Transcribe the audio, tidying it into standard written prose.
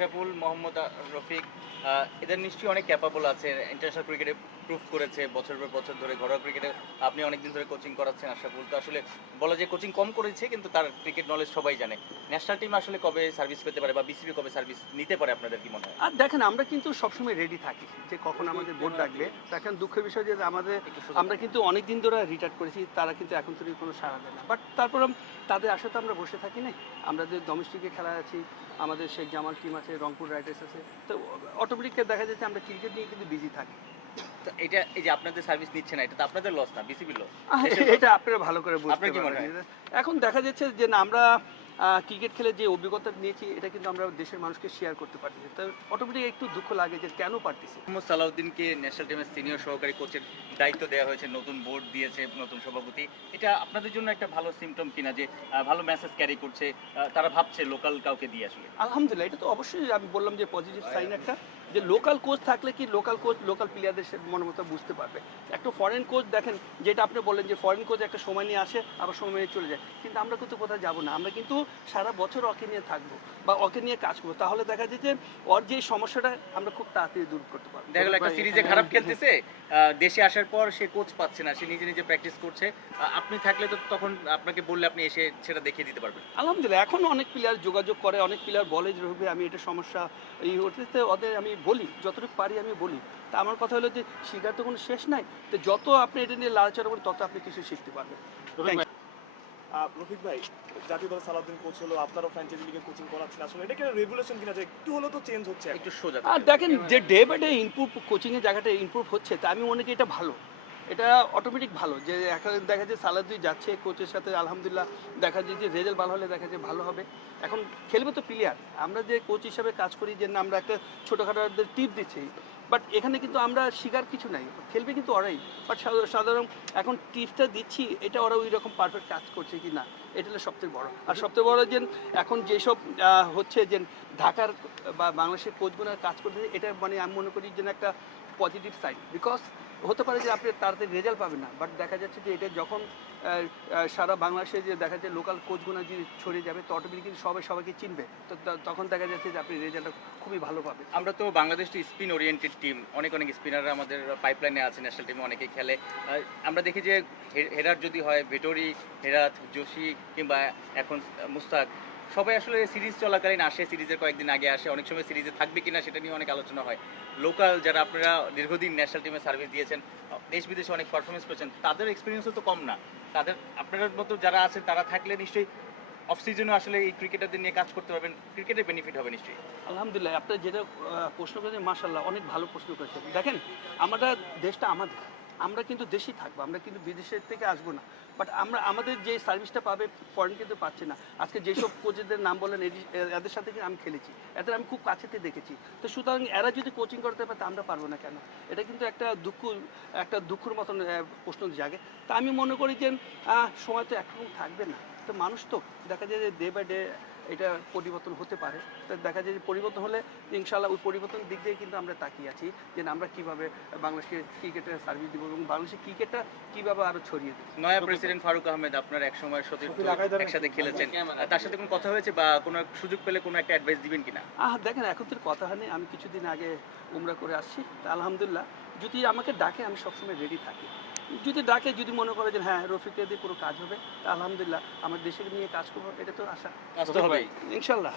আশরাফুল, মোহাম্মদ রফিক এদের নিশ্চয়ই অনেক ক্যাপাবল আছে, ইন্টারন্যাশনাল ক্রিকেটে প্রুভ করেছে বছর পর বছর ধরে। ঘরোয়া ক্রিকেটে আপনি অনেকদিন ধরে কোচিং করাচ্ছেন। আশরাফুল তো আসলে বলা যায় কোচিং কম করেছে, কিন্তু তার ক্রিকেট নলেজ সবাই জানে। ন্যাশনাল টিম আসলে কবে সার্ভিস পেতে পারে বা বিসিবি কবে সার্ভিস নিতে পারে আপনাদের কি মনে হয়? আর দেখেন, আমরা কিন্তু সবসময় রেডি থাকি যে কখন আমাদের বোর্ড ডাকবে। দেখেন, দুঃখের বিষয় যে আমাদের আমরা কিন্তু অনেক দিন ধরে রিটায়ার করেছি, তারা কিন্তু এখন থেকে কোনো সাড়া দেয় না। বাট তারপর তাদের আশাতে আমরা বসে থাকি না। আমরা যে ডোমেস্টিকে খেলা আছি, আমাদের শেখ জামাল টিম আছে, রংপুর রাইডার্স আছে, তো অটোমেটিক দেখা যাচ্ছে আমরা ক্রিকেট নিয়ে কিন্তু বিজি থাকি। তো এটা এই যে আপনাদের সার্ভিস নিচ্ছে না, এটা তো আপনাদের লস না, বিসিবির লস। এটা আপনারা ভালো করে বুঝতে আপনার কি মনে হয়? পারবেন। এখন দেখা যাচ্ছে যে না, আমরা ক্রিকেট খেলে যে অভিজ্ঞতা নিয়েছি এটা কিন্তু আমরা দেশের মানুষকে শেয়ার করতে পারতেছি, তো অটোমেটিক একটু দুঃখ লাগে যে কেন পারতেছি। মোহাম্মদ সালাউদ্দিনকে ন্যাশনাল টিমের সিনিয়র সহকারী কোচের দায়িত্ব দেওয়া হয়েছে, নতুন বোর্ড দিয়েছে, নতুন সভাপতি। এটা আপনাদের জন্য একটা ভালো সিমটম কিনা যে ভালো মেসেজ ক্যারি করছে, তারা ভাবছে লোকাল কাউকে দিয়ে আসলে? আলহামদুলিল্লাহ, এটা তো অবশ্যই আমি বললাম যে পজিটিভ সাইন একটা, যে লোকাল কোচ থাকলে কি লোকাল কোচ লোকাল প্লেয়ারদের মনের মতো বুঝতে পারবে। একটা ফরেন কোচ দেখেন, যেটা আপনি বললেন যে ফরেন কোচ একটা সময় নিয়ে আসে আবার সময় নিয়ে চলে যায়, কিন্তু আমরা কিন্তু কোথাও যাবো না। আমরা কিন্তু সারা বছর ওকে নিয়ে থাকবো বা ওকে নিয়ে কাজ করবো, তাহলে দেখা যায় যে ওর যে সমস্যাটা আমরা খুব তাড়াতাড়ি দূর করতে পারবো। দেখা গেল একটা সিরিজে খারাপ খেলতেছে, দেশে আসার পর সে কোচ পাচ্ছে না, সে নিজে নিজে প্র্যাকটিস করছে। আপনি থাকলে তো তখন আপনাকে বললে আপনি এসে সেটা দেখিয়ে দিতে পারবেন। আলহামদুলিল্লাহ, এখন অনেক প্লেয়ার যোগাযোগ করে, অনেক প্লেয়ার বলে যে রবি আমি এটা সমস্যা এই হতেতে, ওদের আমি বলি যতটুকু পারি আমি বলি। তা আমার কথা হলো যে শিকার তো কোনো শেষ নাই, তো যত আপনি এটা নিয়ে লাড়াচাড়া করেন তত আপনি কিছু শিখতে পারবেন। রফিক ভাই, জাতীয় দল সালাউদ্দিন কোচ হলো, আপনারও ফ্র্যাঞ্চাইজি লিগে কোচিং করাচ্ছেন, আসলে এটা কি রেগুলেশন কিনা যে একটু হলেও তো চেঞ্জ হচ্ছে? একটু সোজা আর দেখেন যে ডে বাই ডে ইমপ্রুভ, কোচিংয়ের জায়গাটা ইমপ্রুভ হচ্ছে, তা আমি মনে করি এটা ভালো, এটা অটোমেটিক ভালো। যে এখন দেখা যায় সালাউদ্দিন যাচ্ছে কোচের সাথে, আলহামদুলিল্লাহ দেখা যায় যে রেজাল্ট ভালো হলে দেখা যায় ভালো হবে। এখন খেলবে তো প্লেয়ার, আমরা যে কোচ হিসাবে কাজ করি যে না আমরা একটা ছোটোখাটো টিপ দিচ্ছি, বাট এখানে কিন্তু আমরা শিকার কিছু নাই, খেলবে কিন্তু ওরাই। বাট সাধারণ এখন টিপসটা দিচ্ছি, এটা ওরা ওই রকম পারফেক্ট কাজ করছে কি না, এটা হলো সবথেকে বড়। আর সবথেকে বড় যে এখন যেসব হচ্ছে যে ঢাকার বা বাংলাদেশের কোচগুলো কাজ করতেছে, এটা মানে আমি মনে করি যে একটা পজিটিভ সাইড। বিকজ হতে পারে যে আপনি তাড়াতাড়ি রেজাল্ট পাবেন না, বাট দেখা যাচ্ছে যে এটা যখন সারা বাংলাদেশে যে দেখা যায় লোকাল কোচগুলো যদি ছড়িয়ে যাবে, তো অটোমেটিক কিন্তু সবাই সবাইকে চিনবে, তো তখন দেখা যাচ্ছে যে আপনি রেজাল্টটা খুবই ভালো পাবেন। আমরা তো বাংলাদেশ তো স্পিন ওরিয়েন্টেড টিম, অনেক অনেক স্পিনাররা আমাদের পাইপলাইনে আছে, ন্যাশনাল টিমে অনেকেই খেলে। আমরা দেখি যে হেরার যদি হয়, ভেটোরি, হেরাত, জোশী কিংবা এখন মুস্তাক, সবাই আসলে সিরিজ চলাকালীন আসে, সিরিজের কয়েকদিন আগে আসে, অনেক সময় সিরিজে থাকবে কিনা সেটা নিয়ে অনেক আলোচনা হয়। লোকাল যারা আপনারা দীর্ঘদিন ন্যাশনাল টিমে সার্ভিস দিয়েছেন, দেশ বিদেশে অনেক পারফরমেন্স করেছেন, তাদের এক্সপিরিয়েন্সও তো কম না। তাদের আপনাদের মতো যারা আছেন তারা থাকলে নিশ্চয়ই অফ সিজনে আসলে এই ক্রিকেটারদের নিয়ে কাজ করতে পারবেন, ক্রিকেটের বেনিফিট হবে নিশ্চয়ই। আলহামদুলিল্লাহ, আপনার যেটা প্রশ্ন করেছেন মাশাআল্লাহ অনেক ভালো প্রশ্ন করেছেন। দেখেন, আমরা দেশটা আমাদের, আমরা কিন্তু দেশেই থাকবো, আমরা কিন্তু বিদেশের থেকে আসবো না। বাট আমরা আমাদের যে সার্ভিসটা পাবে ফরেন কিন্তু পাচ্ছে না। আজকে যেসব কোচেদের নাম বলেন এদের সাথে কিন্তু আমি খেলেছি, এদের আমি খুব কাছেতে দেখেছি। তো সুতরাং এরা যদি কোচিং করতে পারে তা আমরা পারবো না কেন? এটা কিন্তু একটা দুঃখের মতন প্রশ্ন জাগে। তা আমি মনে করি যে সময় তো একরকম থাকবে না, তো মানুষ তো দেখা যায় যে ডে বাই ডে এটা পরিবর্তন হতে পারে। তো দেখা যায় যে পরিবর্তন হলে ইনশাআল্লাহ ওই পরিবর্তনের দিক দিয়ে কিন্তু আমরা তাকিয়ে আছি যে আমরা কীভাবে বাংলাদেশকে ক্রিকেটের সার্ভিস দেবো এবং বাংলাদেশের ক্রিকেটটা কীভাবে আরও ছড়িয়ে দেবো। নয়া প্রেসিডেন্ট ফারুক আহমেদ, আপনার এক সময় সতীর্থ, একসাথে খেলেছেন, তার সাথে কোনো কথা হয়েছে বা কোনো সুযোগ পেলে কোনো একটা অ্যাডভাইস দিবেন কিনা? দেখেন, এখন তো কথা হয়নি, আমি কিছুদিন আগে উমরা করে আসছি, তা আলহামদুলিল্লাহ যদি আমাকে ডাকে আমি সবসময় রেডি থাকি। যদি ডাকে, যদি মনে করে যে হ্যাঁ রফিককে দিয়ে পুরো কাজ হবে, তা আলহামদুলিল্লাহ আমার দেশকে নিয়ে কাজ করবো, এটা তো আশা। আসতে হবেই ইনশাল্লাহ।